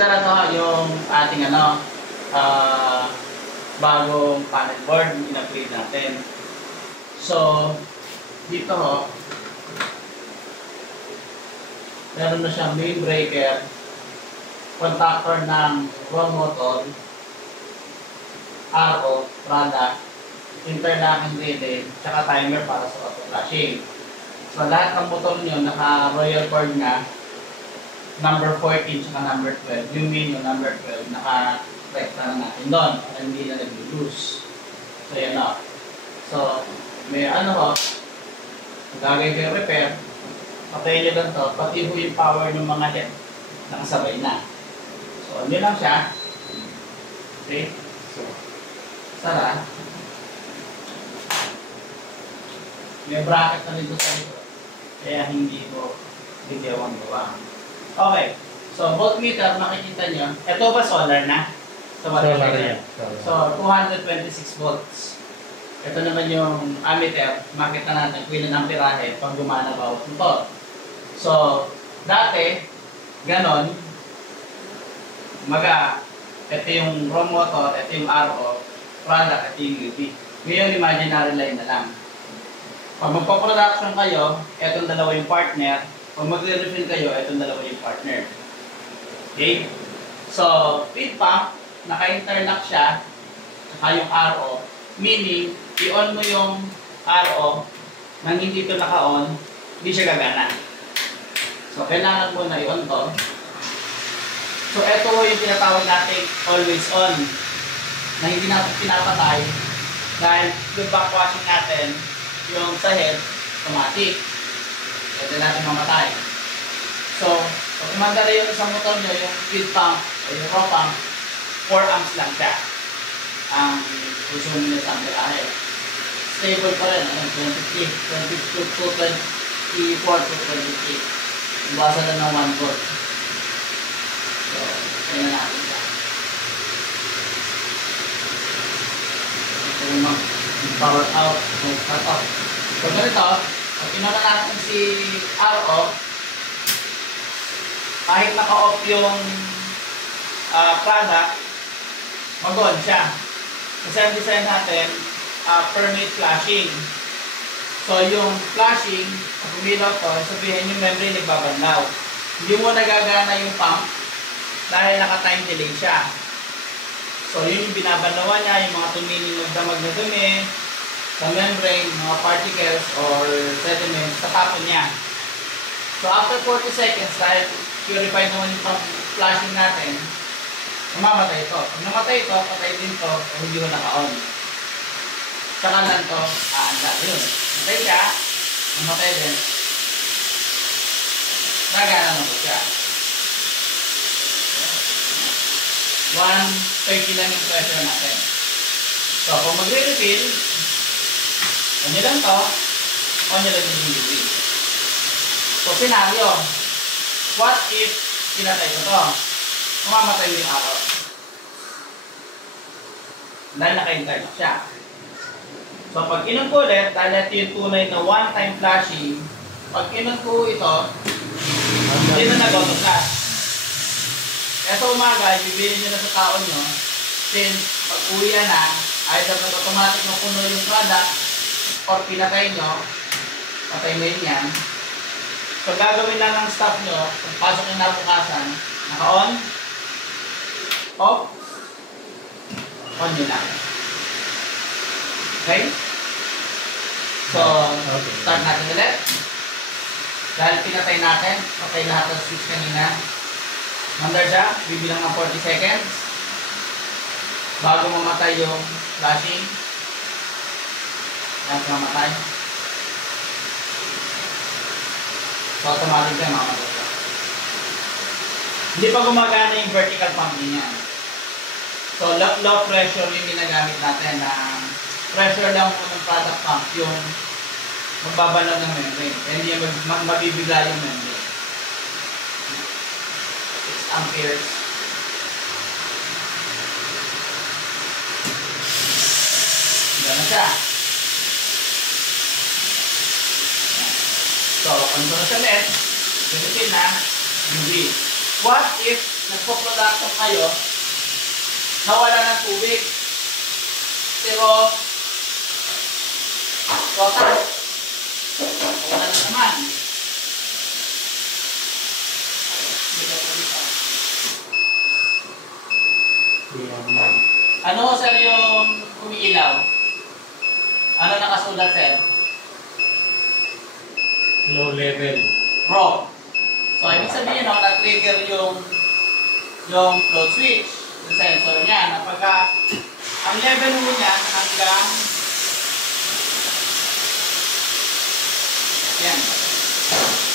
Isa na to yung ating bagong panel board in-upgrade natin. So, dito meron na siyang main breaker, contactor ng raw motor, RO, product, interlocking relay, tsaka timer para sa auto flashing. So, lahat ng motor nyo naka-royal board na number 14 tsaka number 12. Yung main yung number 12, naka-rekta na natin doon para hindi na nag-lose. So, yan o. So, may gagawin kayo repair, patayin nyo lang to, pati ho yung power ng mga head, nakasabay na. So, ano lang siya. Okay? So, sara. May bracket na dito sa likod. Kaya hindi ko bigyan gawa. Okay. So, voltmeter, makikita nyo. Ito ba solar na? Solar yan. So, 226 volts. Ito naman yung ammeter. Makita natin kung ilan ang pirahe pag gumana bawat motor. So, dati, ganon. Ito yung raw motor, ito yung RO, product, ito yung UV. Ngayon, imaginary line na lang. Pag magpa-production kayo, itong dalawa yung partner. Pag magre-refill kayo, itong dalawa yung partner. Okay? So, feed pump, naka-interlock siya, saka yung RO, meaning, i-on mo yung RO, nang hindi ito naka-on, hindi siya gagana. So, kailangan mo na i-on to. So, ito yung tinatawag natin always on, na hindi natin pinapatay, dahil yung backwashing natin, yung sa head, automatic. Pwede natin mamatay. So, pag umanda na yung isang motor nyo, yung feed pump o yung raw pump, 4 amps lang siya ang consume nyo sa amperahe. Stable pa rin, 23, 22 to 24 to 23. Basa lang ng 1 volt. So, kaya na natin siya. Ito yung power out, cut off. So, ganito, pag inuna natin si RO, kahit naka-off yung product, mag-on siya. Kasi ang design natin, permit flashing. So, yung flashing, pag umilaw to, sabihin yung membrane nagbabanlaw. Hindi mo nagagana yung pump dahil naka-time delay siya. So, yun yung binabanlawan niya, yung mga tumining magdamag na dumi, sa membrane, mga particles or sediments, sa tapon niya. So, after 40 seconds, dahil purify naman yung flashing natin, mamamatay ito. Kung namatay ito, patay din ito, o hindi mo naka-on. Tsaka lang ito, aanda. Yun. Matay siya, mamatay din. Nagana mo siya. 130 lang yung pressure natin. So, kung magre-refill, on nyo lang ito, on nyo lang yung UV. So, scenario, what if pinatay ko ito? Mamamatay yung araw. Dahil naka-interlock siya. So, pag inon ko ulit, dahil ito yung tunay na one-time flashing, pag inon ko ito, hindi na nag-auto-flash. Kaya sa umaga, ibibilin nyo na sa taon nyo, since pag uwi na, either nag-automatic na puno yung product, or pinatay nyo, patay mo yun yan. So, gagawin lang ng staff nyo, kung pasok yung nabukasan, naka-on, off, on nyo lang. Okay? So, start natin ulit. Dahil pinatay natin, patay lahat ng switch kanina. Mandar siya, bibilang ng 40 seconds. Bago mamatay yung flashing. Yan, mamatay. So, automatic yan, mamatay siya. Hindi pa gumagana yung vertical pump niya. So, low pressure yung ginagamit natin na pressure lang po ng product pump yung magbabalaw ng membrane. Hindi mabibigla yung membrane. 6 amperes. Gano'n siya. So, control sa left, refill na, UV. What if nagpo-production kayo, nawala ng tubig. Pero, total, wala na naman. Ano sir yung umiilaw? Ano nakasulat sir? Low level. Raw. So, ibig sabihin, no, na-trigger yung float switch, yung sensor niya, na pagka ang level mo niya hanggang yan.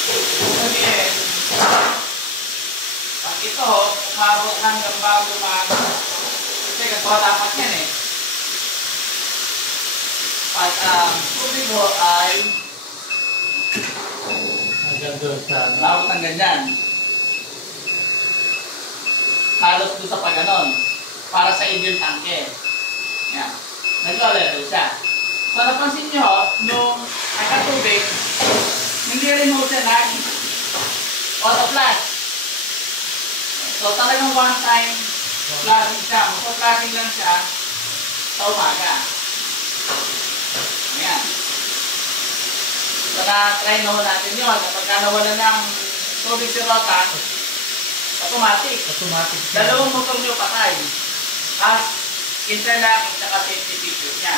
Ibig sabihin, pag ito, umabot hanggang bago kasi ganito dapat yan eh. Pag ang tubig mo ay Hanggang doon sa... umabot ng ganyan. Halos doon sa paganon. Para sa engine tanke. Yan. Nag-level siya. So napansin nyo, nung nagkatubig, hindi rin mo siya nag-auto-flash. So talagang one time flashing siya. Magpo-flashing lang siya sa umaga. Ayan. So na-try na ho natin yun. Kapag nawala ng tubig si Rotan, automatic. Automatic. Dalawang motor nyo patay. As interlocking at safety feature niya.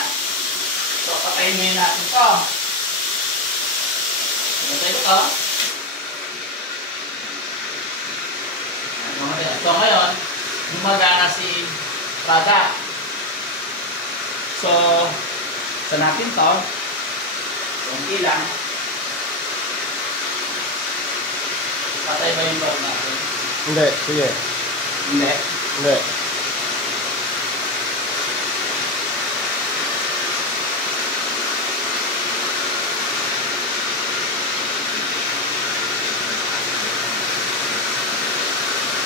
So patayin nyo natin ito. Patay ito. So ngayon, gumagana si product. So, sa natin to, konti lang. Patay ba yung bulb natin? Hindi, sige. Hindi. Hindi.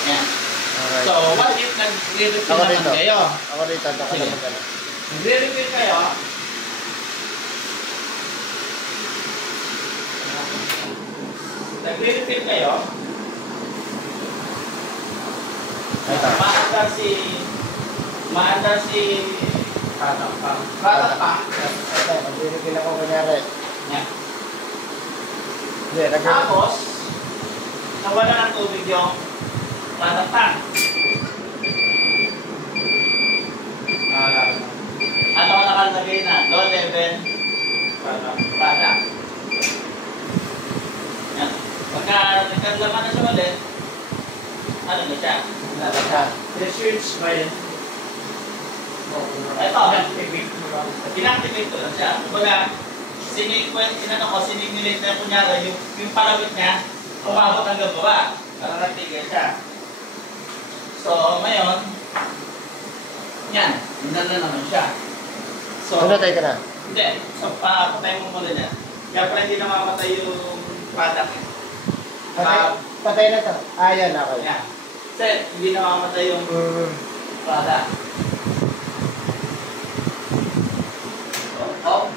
Yan. Alright. So, what if nag-refill Ako naman dito. kayo? Ako dito, ako Sige. naman gano'n. Nagre-refill kayo. Nagre-refill kayo. Ito. Maandar si Patak pa. Ito, mag-refill ako kunyari. Yan. Hindi, Tapos, nawala ng tubig yung tatatang. Ano ang nakalagay na? Low level product. Yan. Pagka nagkadlaman na siya ulit, ano na siya? Lalaka. switch ba yun? Ito, inactivate ko lang siya. Kumbaga, sinimulate na kunyari, yung palawit niya, umabot hanggang baba. Para natigil siya. So, ngayon, yan, hinal na naman siya. So, Namatay ka na? hindi. So, patay mo muna niya. Kaya pala hindi namamatay yung product. Patay na to. Ayan, ako. Yan. Kasi hindi namamatay yung product. So, off.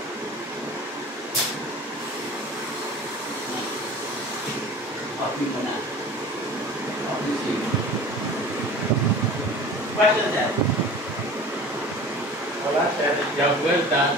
Off mo na. Off the switch. Question sir. Wala siya. Job well done.